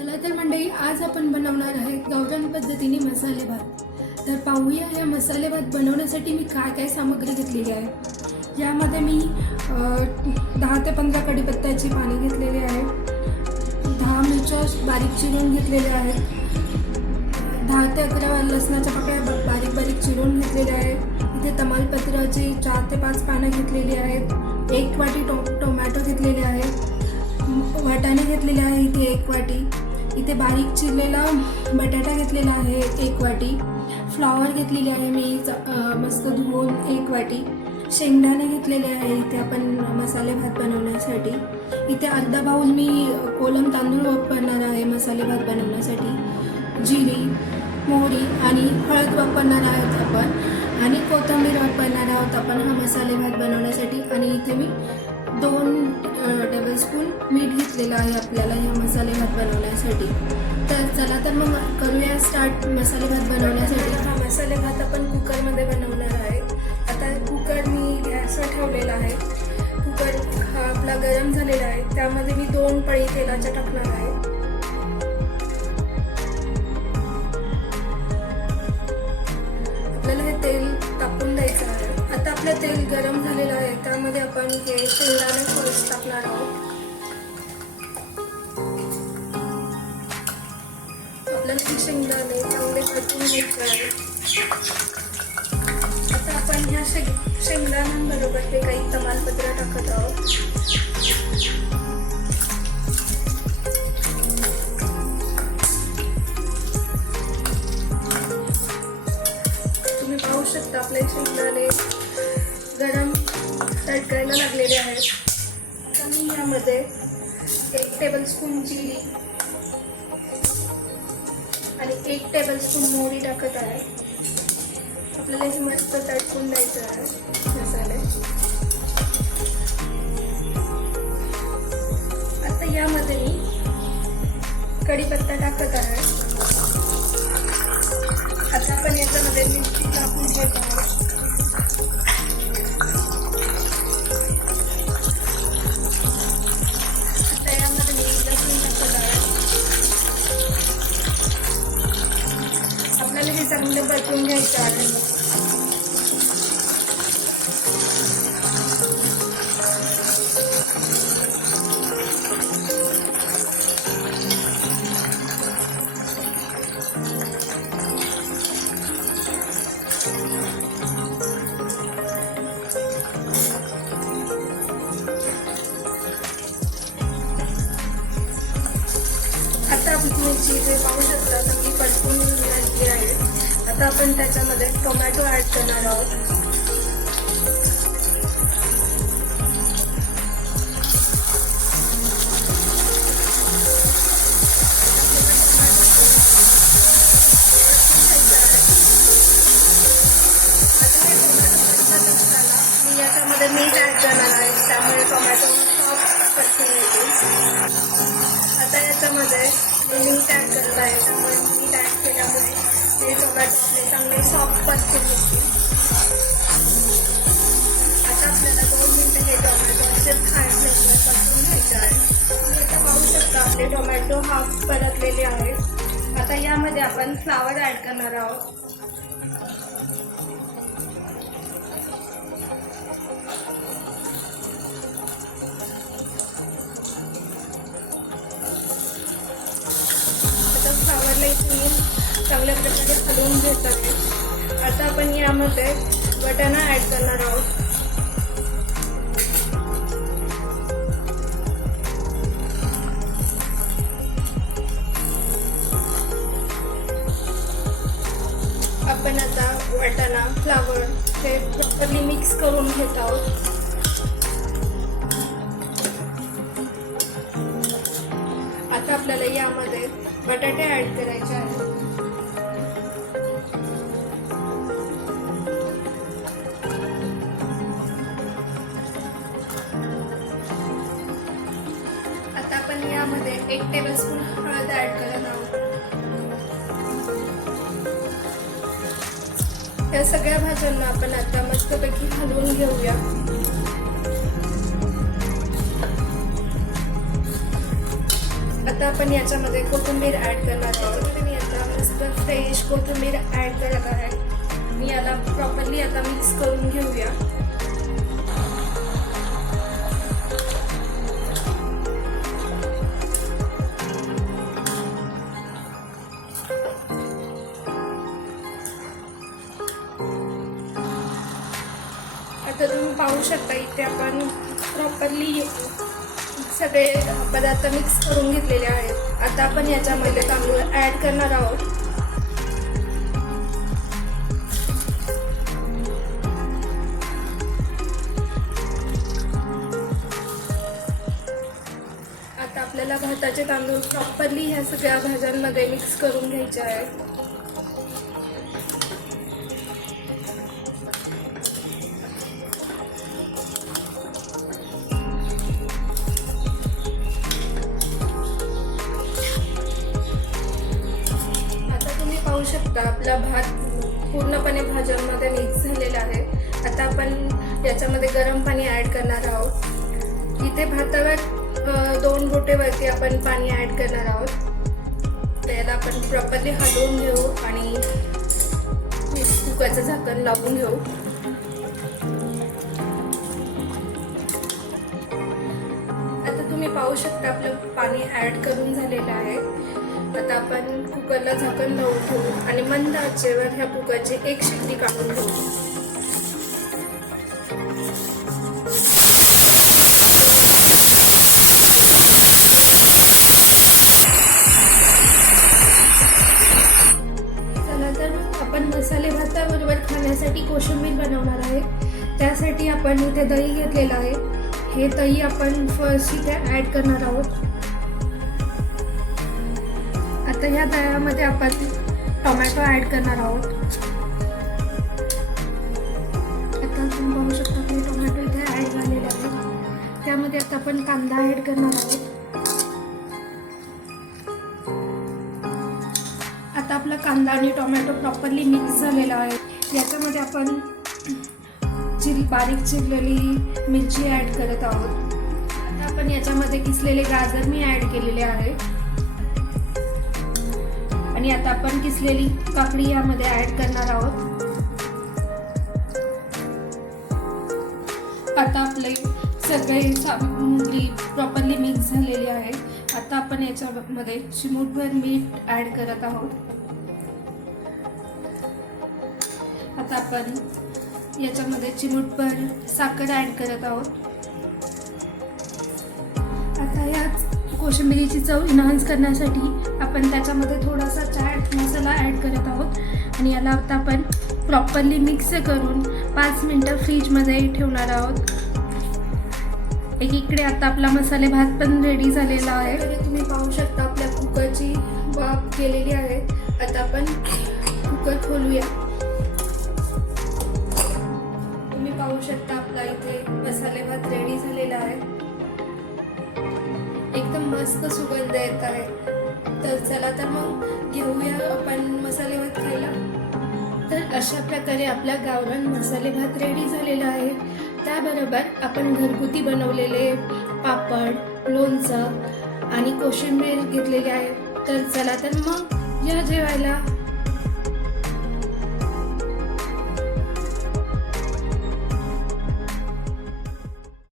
चला तर मंडळी आज आपण बनवणार आहे गावरान पद्धतीने मसाले भात. तर पाहूया या मसाले भात बनवण्यासाठी मी काय काय सामग्री घेतलेली आहे. यामध्ये मी दहा ते पंधरा कढीपत्त्याची पाने घेतलेली आहे. दहा मिरच्या बारीक चिरून घेतलेल्या आहेत. दहा ते अकरा लसणाच्या पाकळ्या ब- बारीक बारीक चिरून घेतलेल्या आहेत. इथे तमालपत्राची चार ते पाच पानं घेतलेली आहेत. एक वाटी टो टोमॅटो घेतलेले आहे वाटाणे घेतलेले आहे इथे एक वाटी. इथे बारीक चिरलेला बटाटा घेतलेला आहे एक वाटी. फ्लॉवर घेतलेली आहे मी मस्त धुवून एक वाटी. शेंगदाणे घेतलेले आहे इथे आपण मसाले भात बनवण्यासाठी. इथे अर्धा बाऊल मी कोलम तांदूळ वापरणार आहे मसाले भात बनवण्यासाठी. जिरी मोहरी आणि हळद वापरणार आहोत आपण. आणि कोथिंबीर वापरणार आहोत आपण हा मसाले भात बनवण्यासाठी. आणि इथे मी दोन टेबलस्पून मीठ घेतलेलं आहे आपल्याला हे मसाले भात बनवण्यासाठी. तर चला तर मग करूया स्टार्ट मसाले भात बनवण्यासाठी. हा मसाले भात आपण कुकरमध्ये बनवणार आहे. आता कुकर मी गॅसवर ठेवलेला आहे. कुकर हा आपला गरम झालेला आहे. त्यामध्ये मी दोन पळी तेलाच्या टाकणार आहे. तेल गरम झालेलं आहे. त्यामध्ये आपण हे शेंगदाणे फर्स्ट टाकणार आहोत. आपल्याला हे शेंगदाणे चांगले भाजून घ्यायचे आहे. आता आपण ह्या शेंग शेंगदाण्यांबरोबर हे काही तमालपत्र टाकत आहोत. तडकायला लागलेले आहेत. आता मी ह्यामध्ये एक टेबलस्पून जिरी आणि एक टेबलस्पून मोहरी टाकत आहे. आपल्याला हे मस्त तडकून द्यायचं आहे मसाले. आता यामध्ये मी कढीपत्ता टाकत आहे. आता आपण याच्यामध्ये मिरची टाकून घेत आहोत चांगलं परतून घ्यायचं आपण त्याच्यामध्ये टोमॅटो ॲड करणार आहोत. मी याच्यामध्ये मीठ ॲड करणार आहे त्यामुळे टोमॅटो सॉफ्ट परतून येतील. आता याच्यामध्ये मी मीठ ॲड करत आहे त्यामुळे मीठ ॲड केल्यामुळे हे टोमॅटो आपले चांगले सॉफ्ट परतून येतील आता आपल्याला दोन मिनटं हे टोमॅटो असे खायला परतून घ्यायचे आहे तुम्ही आता पाहू शकता आपले टोमॅटो हाफ परतलेले आहेत. आता यामध्ये आपण फ्लावर ॲड करणार आहोत. आपण यामध्ये ॲड करणार आहोत. आपण आता वाटाणा फ्लावर हे प्रॉपरली मिक्स करून घेत आहोत. आता आपल्याला यामध्ये बटाटे ॲड करायचे आहेत. आपण यामध्ये एक टेबलस्पून हळद ॲड करत आहोत या सगळ्या भाज्यांना आपण आता मस्तपैकी हलवून घेऊया. आता आपण याच्यामध्ये कोथिंबीर करणार आहोत. मी आता मस्त फ्रेश कोथिंबीर ॲड करत आहे. मी याला प्रॉपरली आता मिक्स करून घेऊया. आता तुम्ही पाहू शकता इथे आपण प्रॉपरली सगळे पदार्थ मिक्स करून घेतलेले आहेत. आता आपण याच्यामध्ये तांदूळ ॲड करणार आहोत. आपल्याला भाताचे तांदूळ प्रॉपरली ह्या सगळ्या भाज्यांमध्ये मिक्स करून घ्यायचे आहेत. आता तुम्ही पाहू शकता आपला भात पूर्णपणे भाज्यांमध्ये मिक्स झालेला आहे. आता आपण याच्यामध्ये गरम पाणी ॲड करणार आहोत. इथे भातावर दोन बोटेवरती आपण पाणी ॲड करणार आहोत. त्याला आपण प्रॉपरली हलवून घेऊ आणि कुकरचं झाकण लावून घेऊ. आता तुम्ही पाहू शकता आपलं पाणी ॲड करून झालेलं आहे. आता आपण कुकरला झाकण लावून घेऊ आणि मंद आचेवर ह्या कुकरची एक शिट्टी काढून घेऊ. इथे दही घेतलेलं आहे. हे दही आपण फर्स्ट इथे ॲड करणार आहोत. आता ह्या दह्यामध्ये आपण टोमॅटो ॲड करणार आहोत. आता तुम्ही पाहू शकता की टोमॅटो इथे ॲड झालेले आहे. त्यामध्ये आता आपण कांदा ॲड करणार आहोत. आता आपला कांदा आणि टोमॅटो प्रॉपरली मिक्स झालेला आहे. याच्यामध्ये आपण चिर बारीक चिरलेली मिरची ॲड करत आहोत. आता आपण याच्यामध्ये किसलेले गाजर मी ॲड केलेले आहे. आणि आता आपण किसलेली काकडी यामध्ये ॲड करणार आहोत. आता आपले सगळे सामग्री प्रॉपरली मिक्स झालेली आहे. आता आपण याच्यामध्ये चिमूटभर मीठ ॲड करत आहोत. आता आपण याच्यामध्ये चिमूटभर साखर ॲड करत आहोत. आता याच कोशिंबिरीची चव इन्हान्स करण्यासाठी आपण त्याच्यामध्ये थोडासा चाट मसाला ॲड करत आहोत. आणि याला आता आपण प्रॉपरली मिक्स करून पाच मिनटं फ्रीजमध्ये ठेवणार आहोत. एकीकडे आता आपला मसाले भात पण रेडी झालेला आहे. तुम्ही पाहू शकता आपल्या कुकरची वाफ केलेली आहे. आता आपण कुकर खोलूया. पाहू शकता आपला इथे मसाले भात रेडी झालेला आहे. एकदम मस्त सुगंध येत आहे. तर चला तर मग घेऊया आपण मसाले भात खायला. तर अशा प्रकारे आपला गावरान मसाले भात रेडी झालेला आहे. त्याबरोबर आपण घरगुती बनवलेले पापड लोणचं आणि कोशिंबीर घेतलेले आहे. तर चला तर मग या जेवायला.